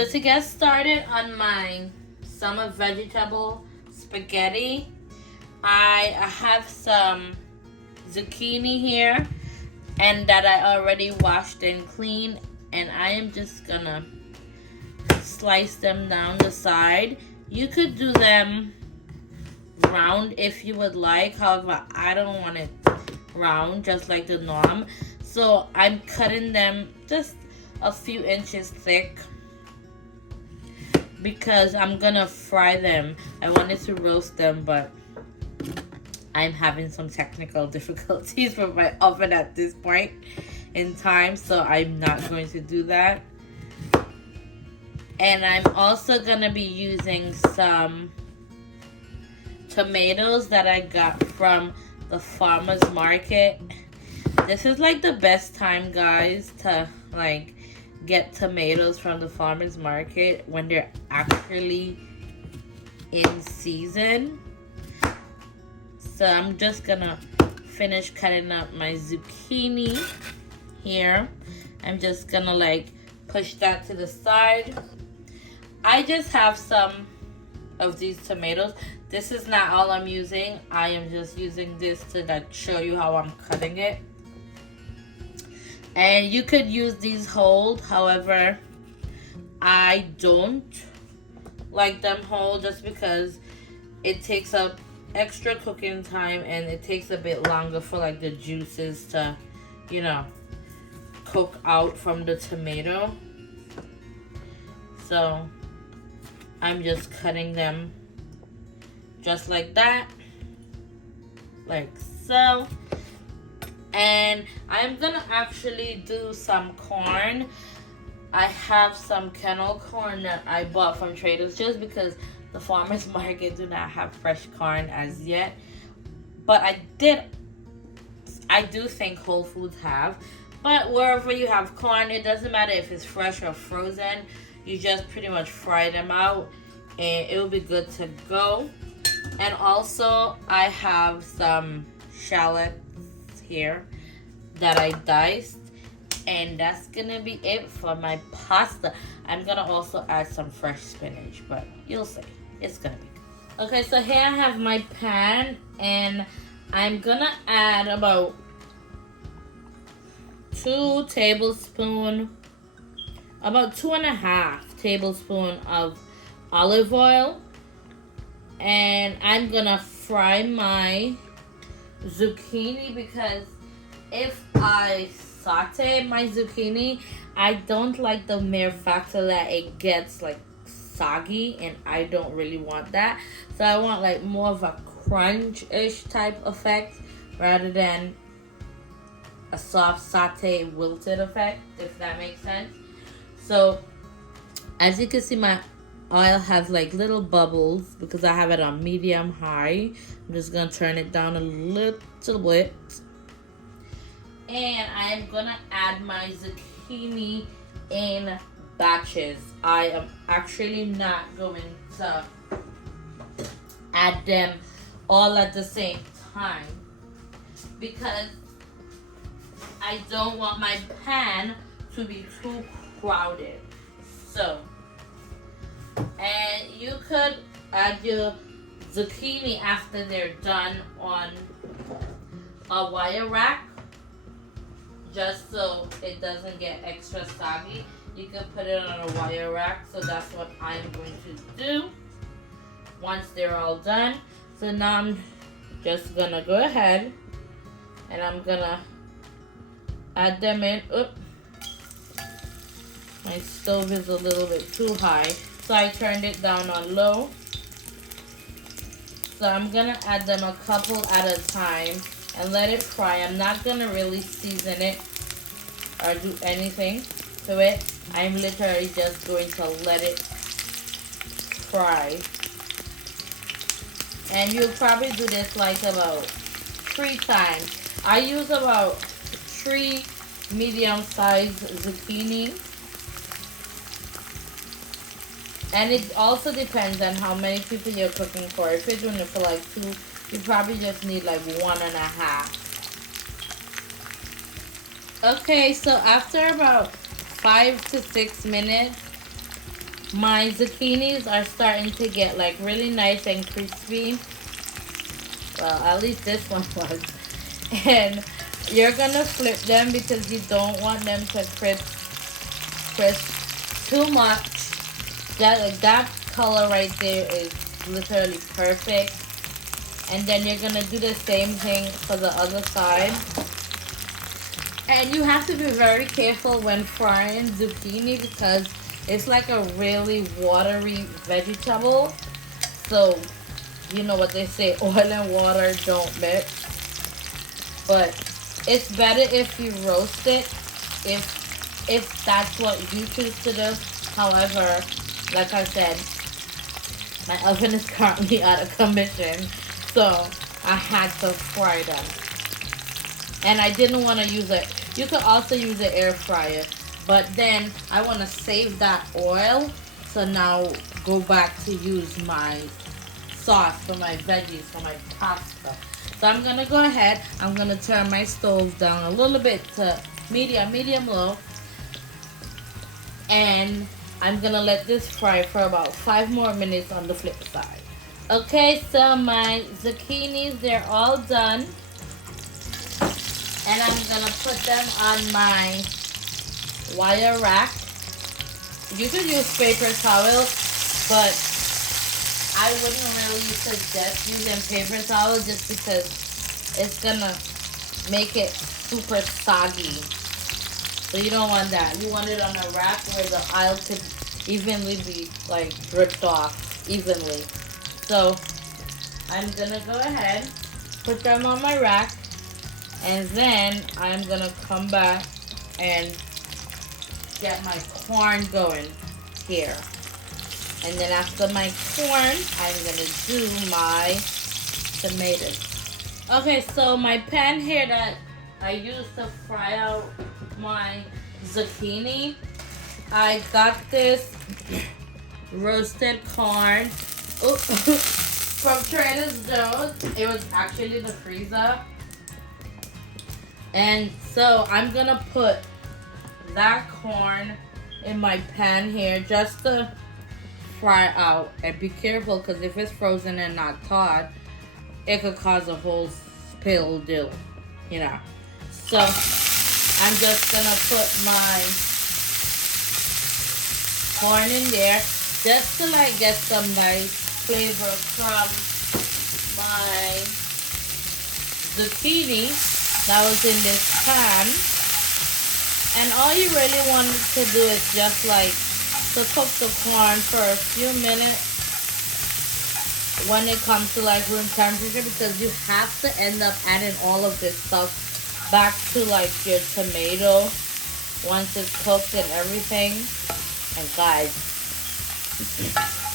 So to get started on my summer vegetable spaghetti, I have some zucchini here and that I already washed and cleaned, and I am just gonna slice them down the side. You could do them round if you would like, however I don't want it round just like the norm, so I'm cutting them just a few inches thick because I'm gonna fry them. I wanted to roast them, but I'm having some technical difficulties with my oven at this point in time, so I'm not going to do that. And I'm also gonna be using some tomatoes that I got from the farmer's market. This is like the best time, guys, to like get tomatoes from the farmer's market when they're actually in season. So I'm just gonna finish cutting up my zucchini here. I'm just gonna like push that to the side. I just have some of these tomatoes. This is not all I'm using. I am just using this to like show you how I'm cutting it. And you could use these whole, however, I don't like them whole just because it takes up extra cooking time and it takes a bit longer for like the juices to, you know, cook out from the tomato. So I'm just cutting them just like that, like so. And I'm gonna actually do some corn. I have some kernel corn that I bought from Trader's just because the farmer's market do not have fresh corn as yet. But I do think Whole Foods have. But wherever you have corn, it doesn't matter if it's fresh or frozen. You just pretty much fry them out and it will be good to go. And also I have some shallots here that I diced, and that's gonna be it for my pasta. I'm gonna also add some fresh spinach, but you'll see, it's gonna be good. Okay, so here I have my pan, and I'm gonna add about 2 tablespoons, about 2.5 tablespoons of olive oil, and I'm gonna fry my zucchini because if I saute my zucchini, I don't like the mere factor that it gets like soggy, and I don't really want that. So I want like more of a crunch-ish type effect rather than a soft saute wilted effect, if that makes sense. So as you can see, my oil has like little bubbles because I have it on medium high. I'm just gonna turn it down a little bit, and I'm gonna add my zucchini in batches. I am actually not going to add them all at the same time because I don't want my pan to be too crowded. So, and you could add your zucchini after they're done on a wire rack, just so it doesn't get extra soggy. You can put it on a wire rack, so that's what I'm going to do once they're all done. So now I'm just gonna go ahead and I'm gonna add them in. Oops, my stove is a little bit too high, so I turned it down on low. So I'm gonna add them a couple at a time and let it fry. I'm not gonna really season it or do anything to it. I'm literally just going to let it fry. And you'll probably do this like about 3 times. I use about 3 medium-sized zucchini. And it also depends on how many people you're cooking for. If you're doing it for like 2, you probably just need like 1.5. Okay, so after about 5 to 6 minutes, my zucchinis are starting to get like really nice and crispy. Well, at least this one was. And you're gonna flip them because you don't want them to crisp too much. That color right there is literally perfect. And then you're gonna do the same thing for the other side. And you have to be very careful when frying zucchini because it's like a really watery vegetable. So, you know what they say, oil and water don't mix. But it's better if you roast it, if that's what you choose to do. However, like I said, my oven is currently out of commission, so I had to fry them. And I didn't want to use it. You could also use an air fryer, but then I want to save that oil. So now go back to use my sauce for my veggies, for my pasta. So I'm going to go ahead. I'm going to turn my stove down a little bit to medium low. And I'm going to let this fry for about 5 more minutes on the flip side. Okay, so my zucchinis, they're all done. And I'm going to put them on my wire rack. You could use paper towel, but I wouldn't really suggest using paper towel just because it's going to make it super soggy. So you don't want that. You want it on a rack where the aisle could evenly be like dripped off evenly. So I'm going to go ahead, put them on my rack. And then I'm going to come back and get my corn going here. And then after my corn, I'm going to do my tomatoes. Okay, so my pan here that I used to fry out my zucchini, I got this roasted corn from Trader Joe's. It was actually the freezer. And so I'm gonna put that corn in my pan here just to fry out. And be careful because if it's frozen and not thawed, it could cause a whole spill deal, you know. So I'm just gonna put my corn in there just to like get some nice flavor from my zucchini that was in this pan. And all you really wanted to do is just like to cook the corn for a few minutes when it comes to like room temperature, because you have to end up adding all of this stuff back to like your tomato once it's cooked and everything. And guys,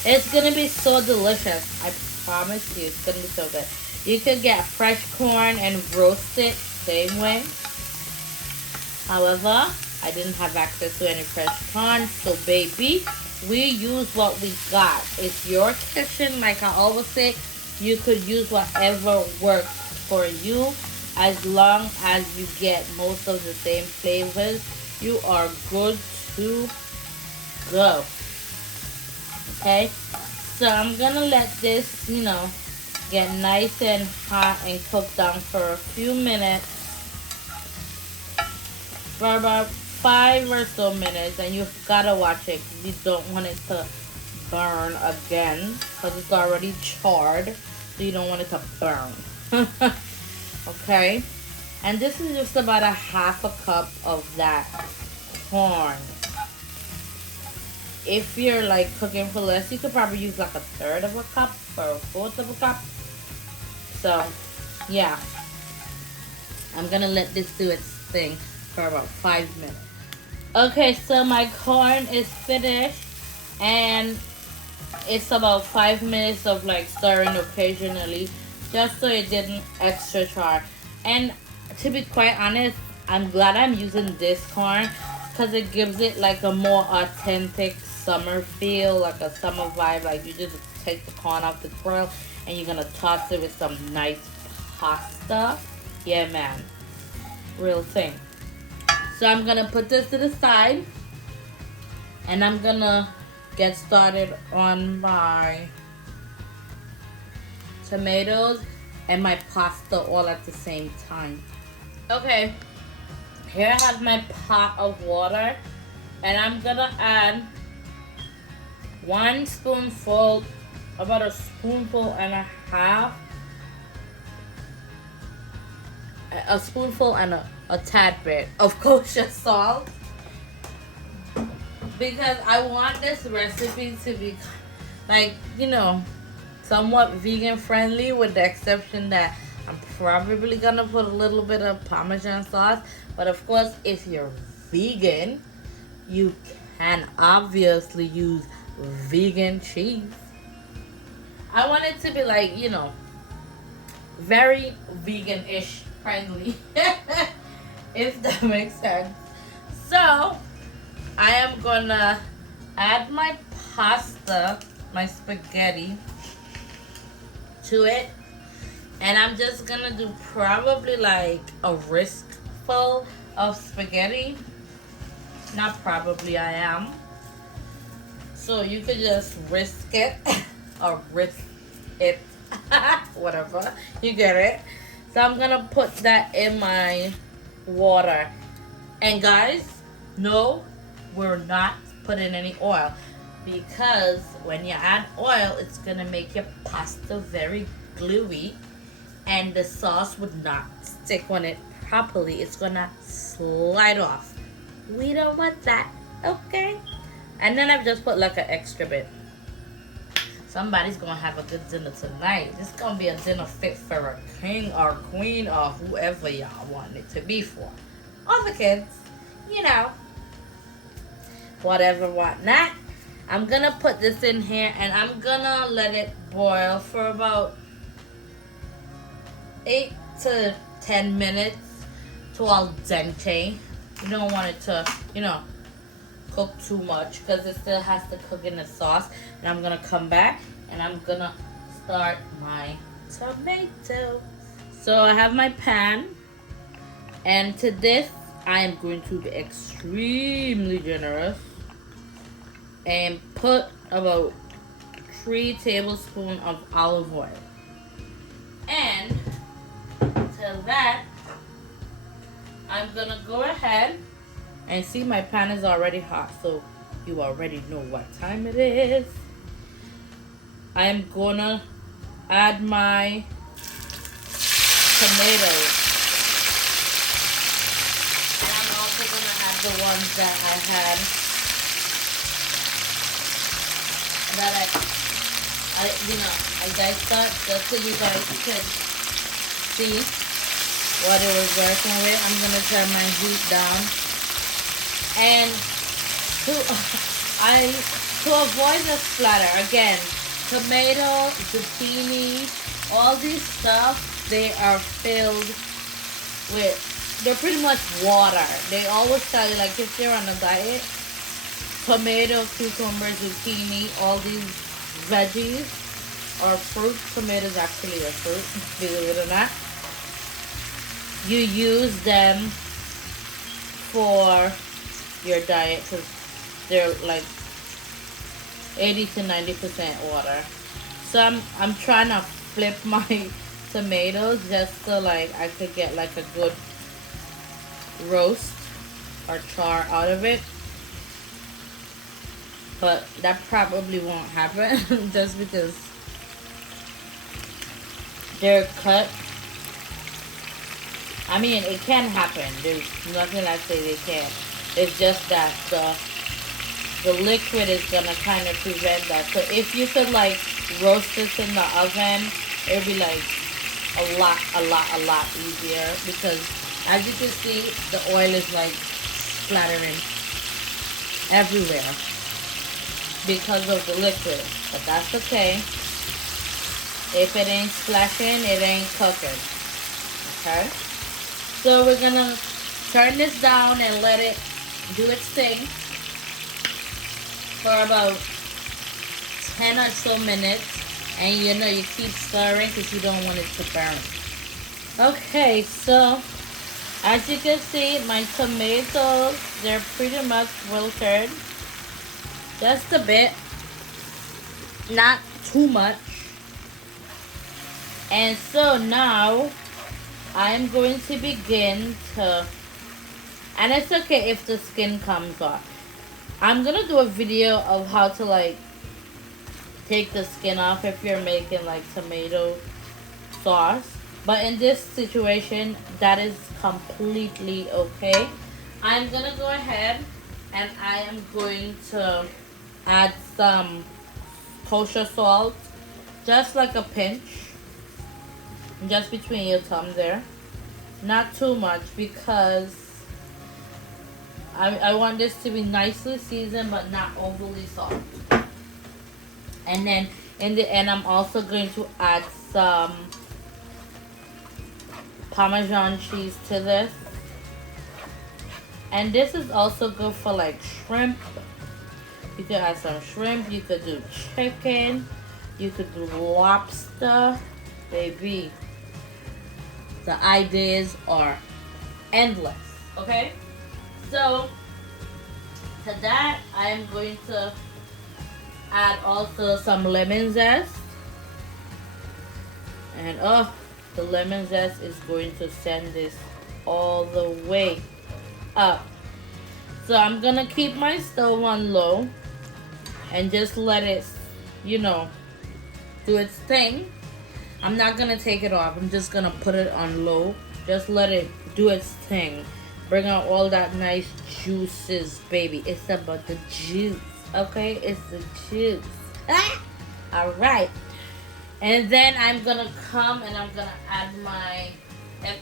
it's gonna be so delicious. I promise you, it's gonna be so good. You could get fresh corn and roast it same way. However, I didn't have access to any fresh corn, so baby, we use what we got. It's your kitchen, like I always say. You could use whatever works for you, as long as you get most of the same flavors. You are good to go. Okay, so I'm gonna let this, get nice and hot and cook down for a few minutes, for about 5 or so minutes, and you've gotta watch it because you don't want it to burn again because it's already charred, so you don't want it to burn. Okay, and this is just about a half a cup of that corn. If you're like cooking for less, you could probably use like a third of a cup or a fourth of a cup. So yeah, I'm gonna let this do its thing for about 5 minutes. Okay, so my corn is finished, and it's about 5 minutes of like stirring occasionally just so it didn't extra char. And to be quite honest, I'm glad I'm using this corn because it gives it like a more authentic summer feel, like a summer vibe. Like you just take the corn off the grill and you're gonna toss it with some nice pasta. Yeah, man, real thing. So I'm gonna put this to the side, and I'm gonna get started on my tomatoes and my pasta all at the same time. Okay, here I have my pot of water, and I'm gonna add 1 spoonful, about a spoonful and a half, a spoonful and a tad bit of kosher salt, because I want this recipe to be like, somewhat vegan friendly, with the exception that I'm probably gonna put a little bit of Parmesan sauce. But of course, if you're vegan, you can obviously use vegan cheese. I want it to be like, very vegan-ish friendly, if that makes sense. So, I am gonna add my pasta, my spaghetti, to it. And I'm just gonna do probably like a wristful of spaghetti. Not probably, I am. So you could just risk it or risk it. Whatever. You get it. So I'm gonna put that in my water. And guys, no, we're not putting any oil, because when you add oil, it's gonna make your pasta very gluey and the sauce would not stick on it properly. It's gonna slide off. We don't want that, okay? And then I've just put like an extra bit. Somebody's gonna have a good dinner tonight. This is gonna be a dinner fit for a king or queen or whoever y'all want it to be for. Or the kids, whatever, whatnot. I'm gonna put this in here and I'm gonna let it boil for about 8 to 10 minutes to al dente. You don't want it to, cook too much, because it still has to cook in the sauce. And I'm gonna come back and I'm gonna start my tomato. So I have my pan, and to this I am going to be extremely generous and put about 3 tablespoons of olive oil. And to that, I'm gonna go ahead and see, my pan is already hot, so you already know what time it is. I am gonna add my tomatoes, and I'm also gonna add the ones that I had, that I diced up, just so you guys can see what it was working with. I'm gonna turn my heat down, and to avoid the splatter, again, tomato, zucchini, all these stuff, they are filled with, they're pretty much water. They always tell you, like, if you're on a diet, tomato, cucumber, zucchini, all these veggies or fruit. Tomato is actually a fruit, believe it or not. You use them for your diet, because they're like 80 to 90% water. So I'm trying to flip my tomatoes just so like I could get like a good roast or char out of it. But that probably won't happen just because they're cut. I mean, it can happen. There's nothing I say they can't. It's just that the liquid is gonna kind of prevent that. So if you could like roast this in the oven, it'd be like a lot easier, because as you can see, the oil is like splattering everywhere because of the liquid. But that's okay. If it ain't splashing, it ain't cooking. Okay? So we're gonna turn this down and let it do its thing for about 10 or so minutes. And you keep stirring because you don't want it to burn. Okay, so as you can see, my tomatoes, they're pretty much wilted. Just a bit. not too much. And so now I'm going to begin to, and it's okay if the skin comes off. I'm gonna do a video of how to like take the skin off if you're making like tomato sauce. But in this situation, that is completely okay. I'm gonna go ahead and I am going to add some kosher salt, just like a pinch, just between your thumb there. Not too much because I want this to be nicely seasoned but not overly salty. And then in the end, I'm also going to add some Parmesan cheese to this. And this is also good for like shrimp. You could add some shrimp. You could do chicken. You could do lobster. Baby, the ideas are endless. Okay? So, to that, I am going to add also some lemon zest. And oh, the lemon zest is going to send this all the way up. So I'm gonna keep my stove on low and just let it, you know, do its thing. I'm not gonna take it off. I'm just gonna put it on low. Just let it do its thing. Bring out all that nice juices, baby. It's about the juice, okay? It's the juice. Ah! All right. And then I'm gonna come and I'm gonna add my,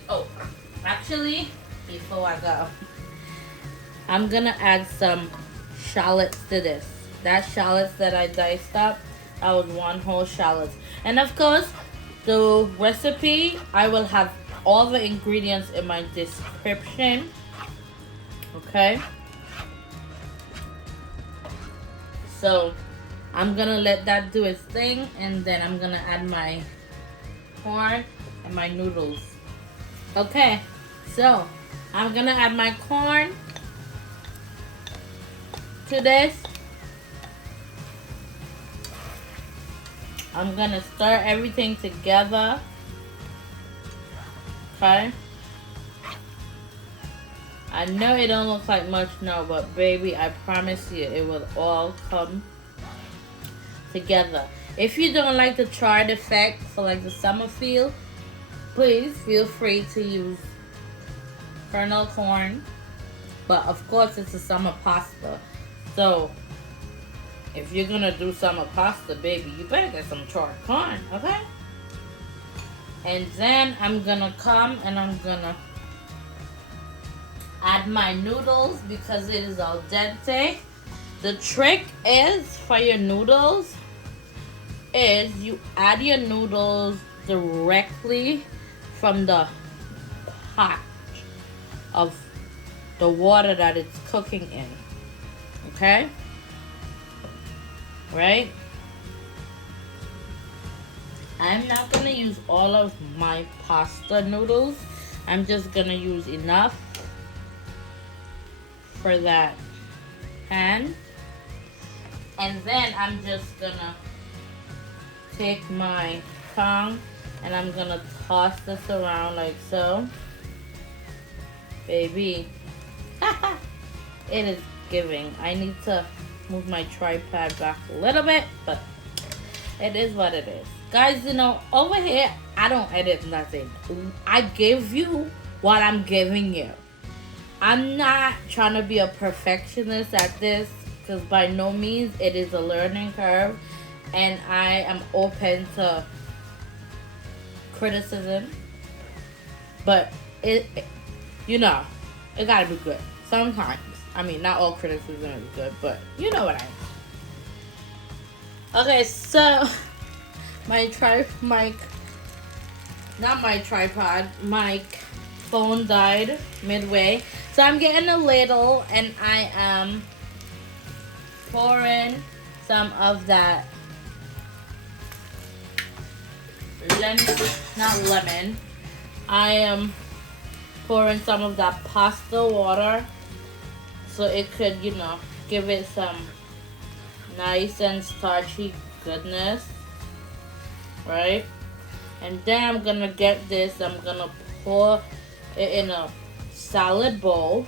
oh, actually, before I go, I'm gonna add some shallots to this. That shallots that I diced up, that was one whole shallot. And of course, the recipe, I will have all the ingredients in my description. Okay? So, I'm gonna let that do its thing, and then I'm gonna add my corn and my noodles. Okay, so I'm gonna add my corn to this. I'm gonna stir everything together. Okay. I know it don't look like much now, but baby, I promise you, it will all come together. If you don't like the charred effect for like the summer feel, please feel free to use kernel corn. But of course, it's a summer pasta, so if you're gonna do summer pasta, baby, you better get some charred corn, okay? And then I'm gonna come and I'm gonna add my noodles because it is al dente. The trick is for your noodles is you add your noodles directly from the pot of the water that it's cooking in. Okay? Right? I'm not gonna use all of my pasta noodles. I'm just gonna use enough for that pan. And then I'm just gonna take my tongue and I'm gonna toss this around like so. Baby, it is giving. I need to move my tripod back a little bit, but it is what it is. Guys, you know, over here, I don't edit nothing. I give you what I'm giving you. I'm not trying to be a perfectionist at this, because by no means it is a learning curve, and I am open to criticism, but it you know, it gotta be good sometimes. I mean, not all criticism is good, but you know what I mean. Okay, so my phone died midway, so I'm getting a ladle and I am pouring some of that lemon. I am pouring some of that pasta water so it could, you know, give it some nice and starchy goodness. Right? And then I'm gonna get this, I'm gonna pour it in a salad bowl.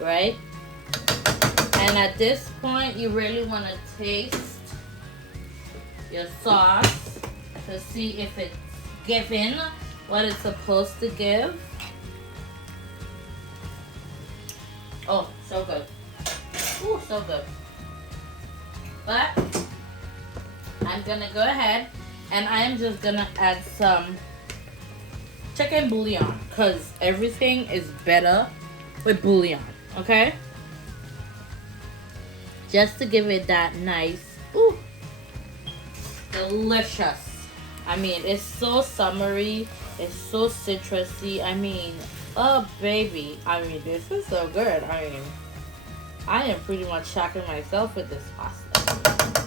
Right? And at this point, you really want to taste your sauce to see if it's giving what it's supposed to give. Oh, so good. Ooh, so good. But I'm gonna go ahead and I am just gonna add some chicken bouillon because everything is better with bouillon, okay? Just to give it that nice, ooh, delicious. I mean, it's so summery, it's so citrusy. I mean, oh baby, I mean, this is so good. I mean, I am pretty much shocking myself with this pasta.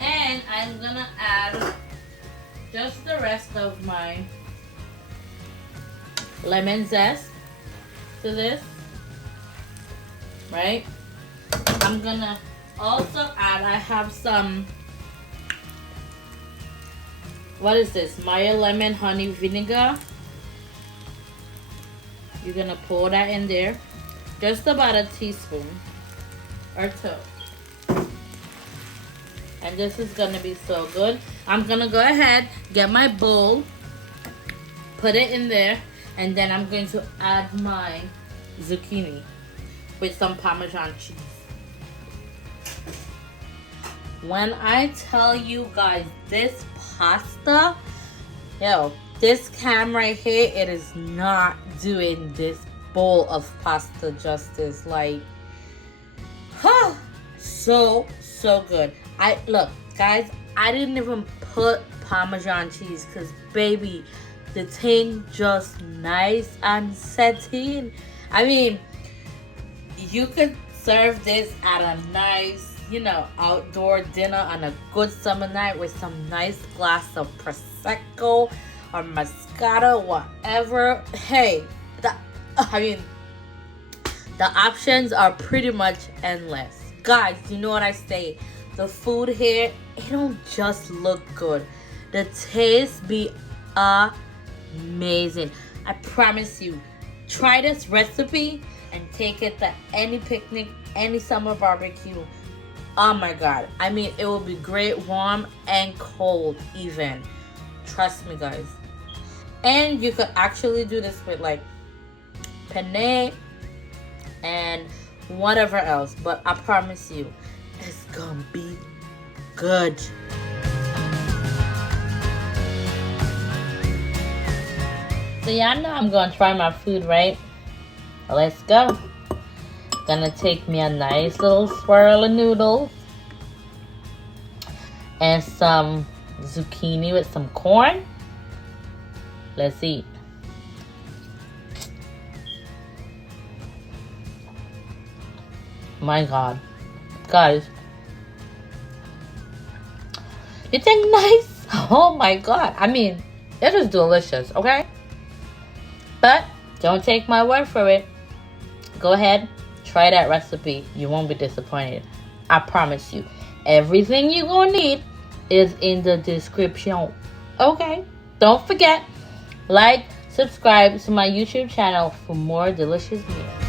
And I'm gonna add just the rest of my lemon zest to this, right? I'm gonna also add, I have some, what is this? Myer lemon honey vinegar. You're gonna pour that in there. Just about a teaspoon or two. And this is gonna be so good. I'm gonna go ahead, get my bowl, put it in there, and then I'm going to add my zucchini with some Parmesan cheese. When I tell you guys, this pasta, yo, this cam right here, it is not doing this bowl of pasta justice. Like, so good. Look, guys, I didn't even put Parmesan cheese because, baby, the thing just nice and setting. I mean, you could serve this at a nice, you know, outdoor dinner on a good summer night with some nice glass of Prosecco or Moscato, whatever. Hey, the options are pretty much endless. Guys, you know what I say? The food here, it don't just look good. The taste be amazing. I promise you. Try this recipe and take it to any picnic, any summer barbecue. Oh my God. I mean, it will be great, warm and cold even. Trust me, guys. And you could actually do this with like penne and whatever else. But I promise you, it's gonna be good. So y'all know I'm gonna try my food, right? Let's go. Gonna take me a nice little swirl of noodles and some zucchini with some corn. Let's eat. My God. Guys. You think nice? Oh my God. I mean, it is delicious, okay? But don't take my word for it. Go ahead, try that recipe. You won't be disappointed. I promise you. Everything you're gonna need is in the description. Okay? Don't forget, like, subscribe to my YouTube channel for more delicious meals.